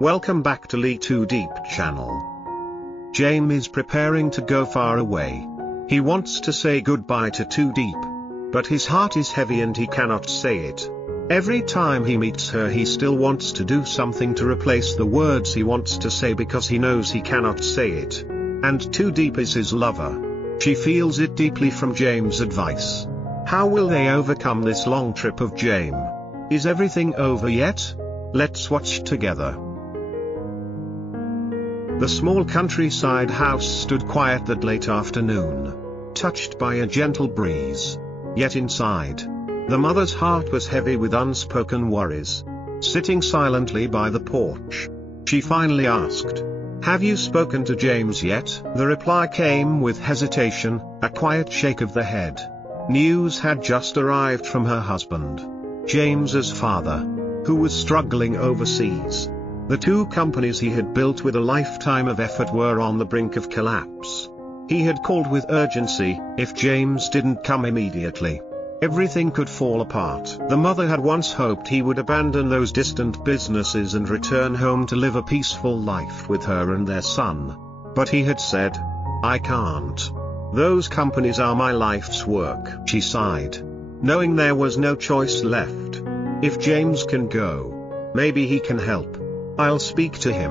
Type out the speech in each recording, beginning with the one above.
Welcome back to Tu Diep channel. Jame is preparing to go far away. He wants to say goodbye to Tu Diep, but his heart is heavy and he cannot say it. Every time he meets her he still wants to do something to replace the words he wants to say because he knows he cannot say it. And Tu Diep is his lover. She feels it deeply from Jame's advice. How will they overcome this long trip of Jame? Is everything over yet? Let's watch together. The small countryside house stood quiet that late afternoon, touched by a gentle breeze. Yet inside, the mother's heart was heavy with unspoken worries. Sitting silently by the porch, she finally asked, "Have you spoken to James yet?" The reply came with hesitation, a quiet shake of the head. News had just arrived from her husband, James's father, who was struggling overseas. The two companies he had built with a lifetime of effort were on the brink of collapse. He had called with urgency. If James didn't come immediately, everything could fall apart. The mother had once hoped he would abandon those distant businesses and return home to live a peaceful life with her and their son. But he had said, "I can't. Those companies are my life's work." She sighed, knowing there was no choice left. If James can go, maybe he can help. I'll speak to him.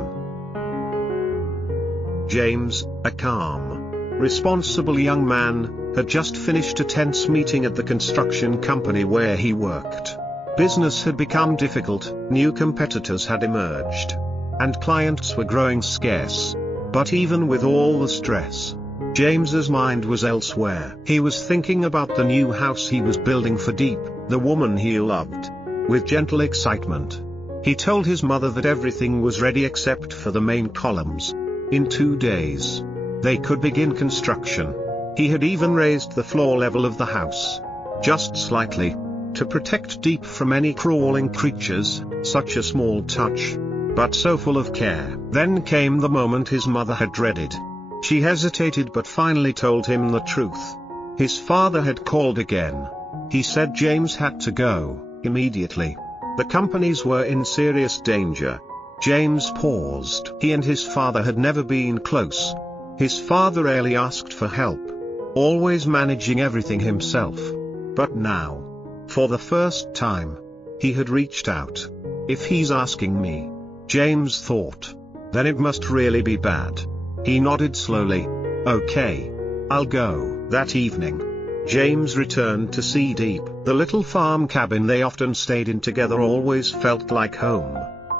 James, a calm, responsible young man, had just finished a tense meeting at the construction company where he worked. Business had become difficult, new competitors had emerged, and clients were growing scarce. But even with all the stress, James's mind was elsewhere. He was thinking about the new house he was building for Diep, the woman he loved. With gentle excitement, he told his mother that everything was ready except for the main columns. In 2 days, they could begin construction. He had even raised the floor level of the house, just slightly, to protect Diep from any crawling creatures. Such a small touch, but so full of care. Then came the moment his mother had dreaded. She hesitated but finally told him the truth. His father had called again. He said James had to go, immediately. The companies were in serious danger. James paused. He and his father had never been close. His father rarely asked for help, always managing everything himself. But now, for the first time, he had reached out. If he's asking me, James thought, then it must really be bad. He nodded slowly. Okay, I'll go. That evening, James returned to see Diep. The little farm cabin they often stayed in together always felt like home.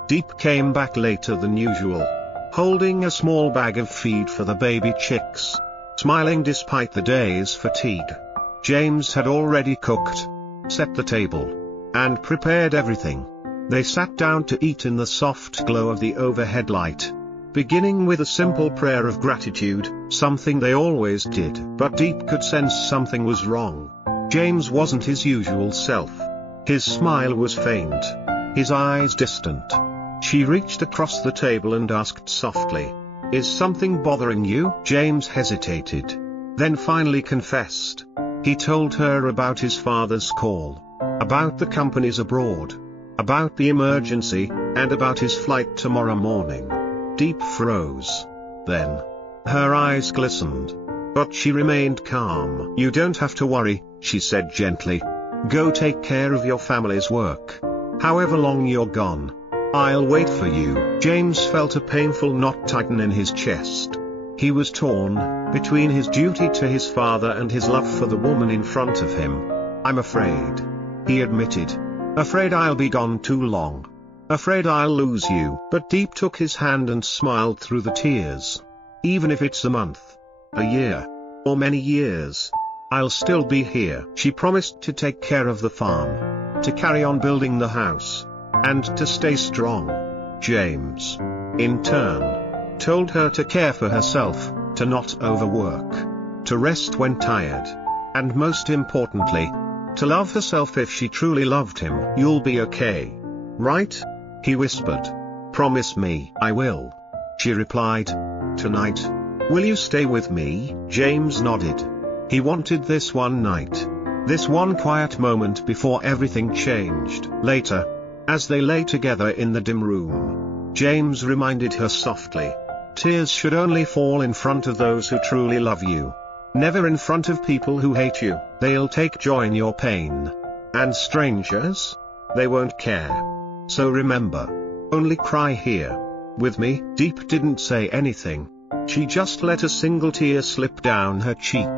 Diep came back later than usual, holding a small bag of feed for the baby chicks, smiling despite the day's fatigue. James had already cooked, set the table, and prepared everything. They sat down to eat in the soft glow of the overhead light, beginning with a simple prayer of gratitude, something they always did. But Diep could sense something was wrong. James wasn't his usual self. His smile was faint, his eyes distant. She reached across the table and asked softly, "Is something bothering you?" James hesitated, then finally confessed. He told her about his father's call, about the companies abroad, about the emergency, and about his flight tomorrow morning. Diep froze. Then, her eyes glistened, but she remained calm. "You don't have to worry," she said gently. "Go take care of your family's work. However long you're gone, I'll wait for you." James felt a painful knot tighten in his chest. He was torn between his duty to his father and his love for the woman in front of him. "I'm afraid," he admitted. "Afraid I'll be gone too long. Afraid I'll lose you." But Diep took his hand and smiled through the tears. "Even if it's a month, a year, or many years, I'll still be here." She promised to take care of the farm, to carry on building the house, and to stay strong. James, in turn, told her to care for herself, to not overwork, to rest when tired, and most importantly, to love herself if she truly loved him. "You'll be okay, right?" he whispered. "Promise me." "I will," she replied. "Tonight, will you stay with me?" James nodded. He wanted this one night, this one quiet moment before everything changed. Later, as they lay together in the dim room, James reminded her softly. Tears should only fall in front of those who truly love you. Never in front of people who hate you. They'll take joy in your pain. And strangers? They won't care. So remember. Only cry here. With me. Diep didn't say anything. She just let a single tear slip down her cheek.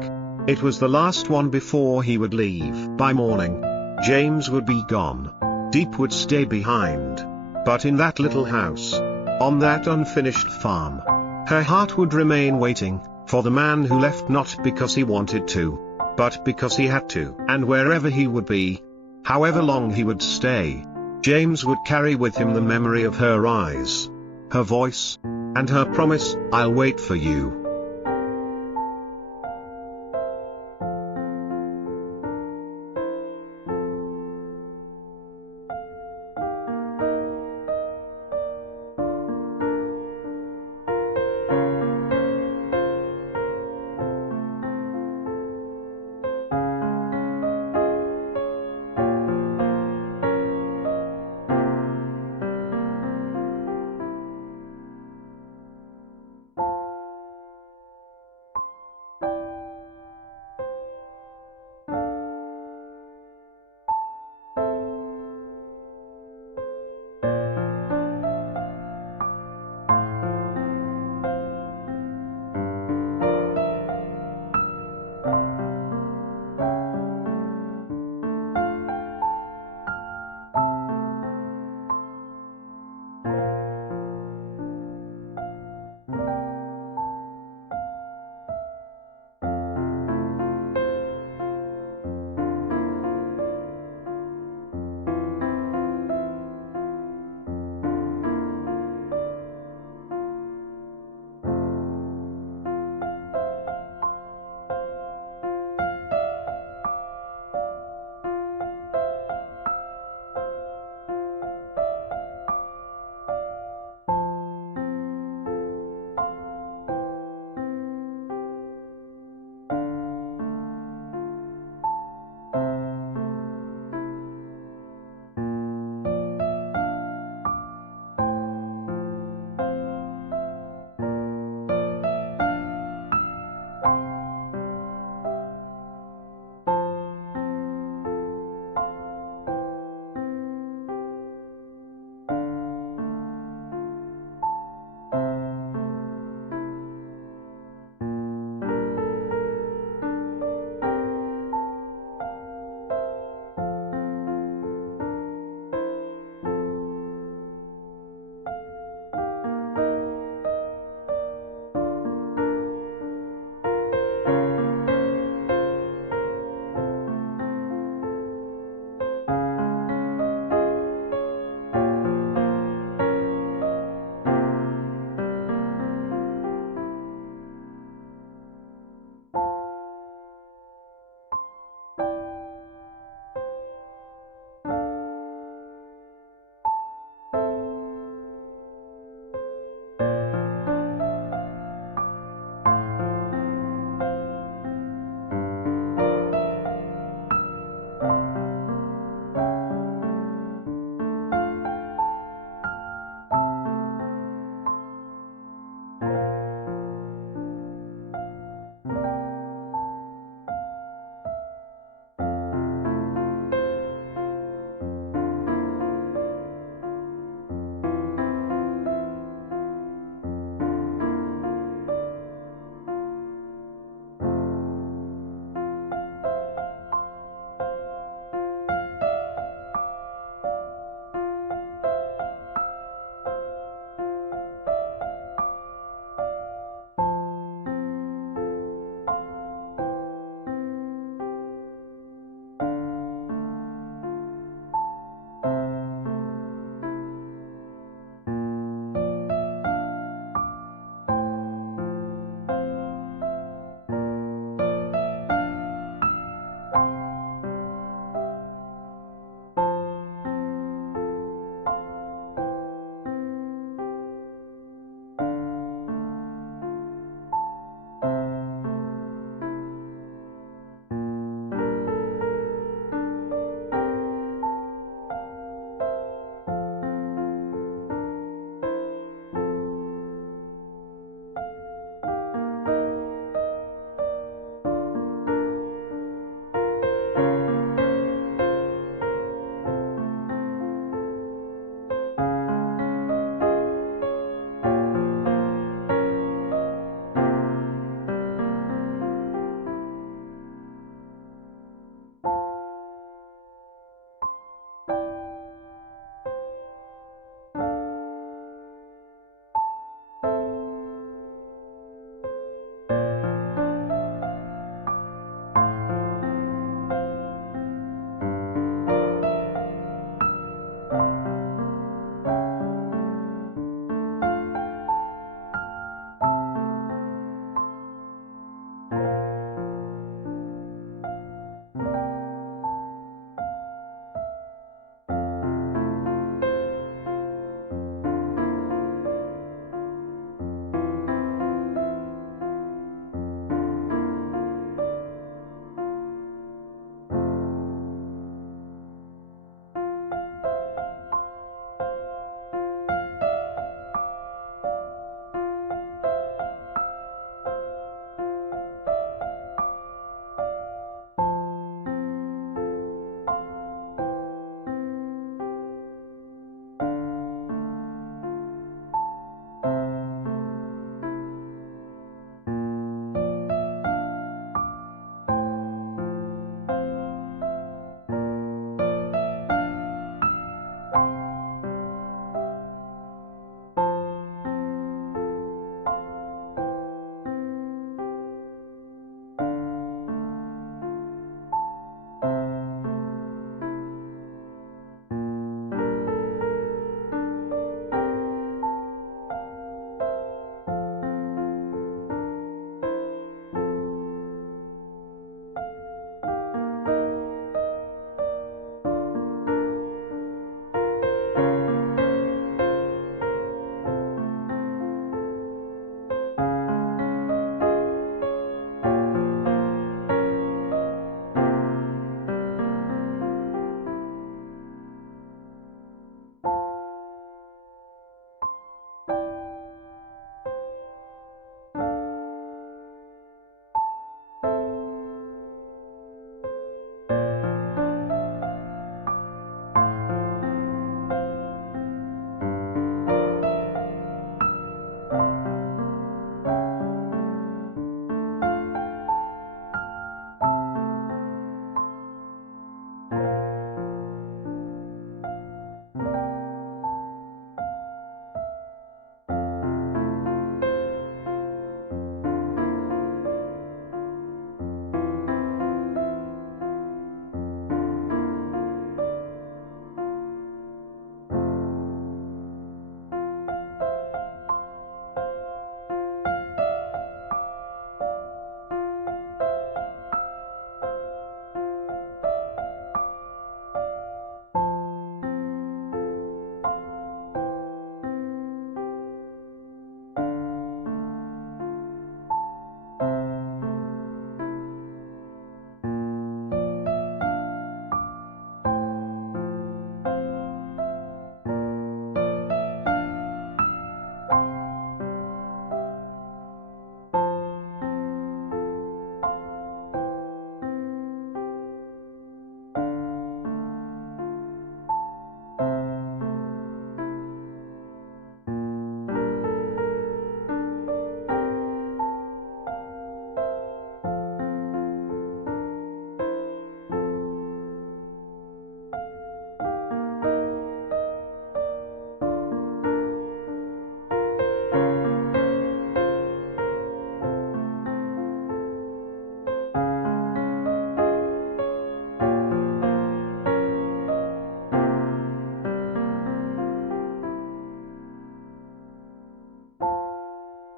It was the last one before he would leave. By morning, James would be gone. Diep would stay behind. But in that little house, on that unfinished farm, her heart would remain waiting for the man who left not because he wanted to, but because he had to. And wherever he would be, however long he would stay, James would carry with him the memory of her eyes, her voice, and her promise, "I'll wait for you."